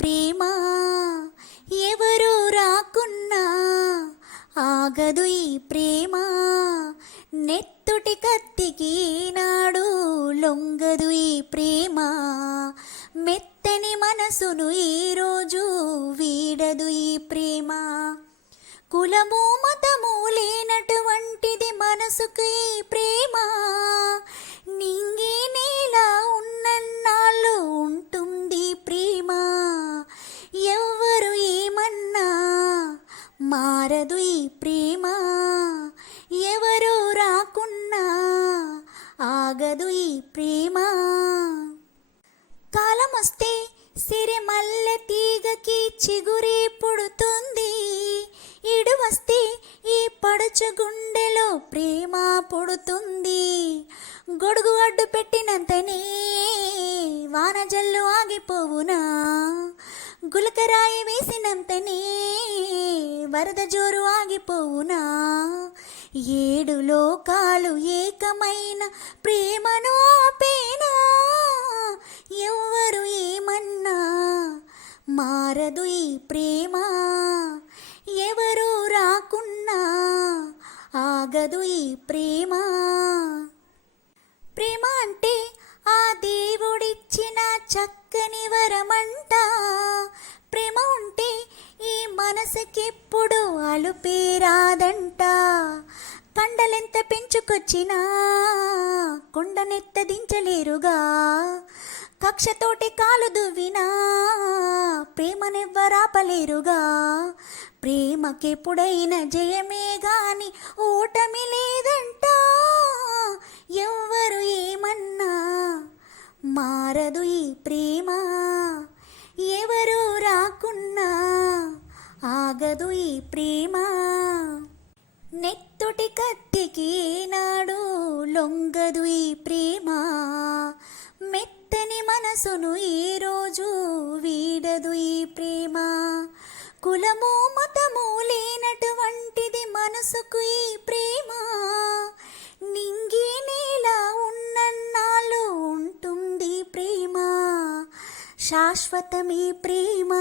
ప్రేమ, ఎవరు రాకున్నా ఆగదు ఈ ప్రేమ. నెత్తుటి కత్తికి నాడు లొంగదు ఈ ప్రేమ, మెత్తని మనసును ఈరోజు వీడదు ఈ ప్రేమ. కులము మతము లేనటువంటిది మనసుకు ఈ ప్రేమ, నింగి నేల ఉన్నన్నాళ్ళు ఉంటుంది ప్రేమ. ఎవ్వరు ఏమన్నా మారదు ఈ ప్రేమ, ఎవరు రాకున్నా ఆగదు ఈ ప్రేమ. కాలమొస్తే సిరిమల్లె తీగకి చిగురే పుడుతుంది, ఇడు వస్తే ఈ పడుచు గుండెలో ప్రేమ పుడుతుంది. గొడుగు అడ్డు పెట్టినంతనే వాన జల్లు ఆగిపోవునా, గులకరాయి వేసినంతనే వరద జోరు ఆగిపోవునా. ఏడు లోకాలు ఏకమైన ప్రేమను ఆపేనా, ఎవ్వరు ఏమన్నా మారదు ఈ ప్రేమ, ఎవరు రాకున్నా ఆగదు ఈ ప్రేమ. ప్రేమ అంటే ఆ దేవుడిచ్చిన చక్కని వరమంట, ప్రేమ ఉంటే ఈ మనసుకెప్పుడు అలుపేరాదంట. కండలెంత పెంచుకొచ్చినా కొండనెత్త దించలేరుగా, కక్షతోటి కాలు దువ్వినా ప్రేమనెవ్వరాపలేరుగా. ప్రేమకెప్పుడైనా జయమే గాని ఓటమి లేదంట, ఎవ్వరు ఏమన్నా మారదు ఈ ప్రేమ, ఎవరు రాకున్నా ఆగదు ఈ ప్రేమ. నెత్తుటి కత్తికి నాడు లొంగదు ఈ ప్రేమ, మెత్తని మనసును ఈరోజు వీడదు ఈ ప్రేమ. కులము మతము లేనటువంటిది మనసుకు ఈ ప్రేమ, నింగి నేల ఉన్నన్నాళ్ళు ఉంటుంది ప్రేమ, శాశ్వతమీ ప్రేమ.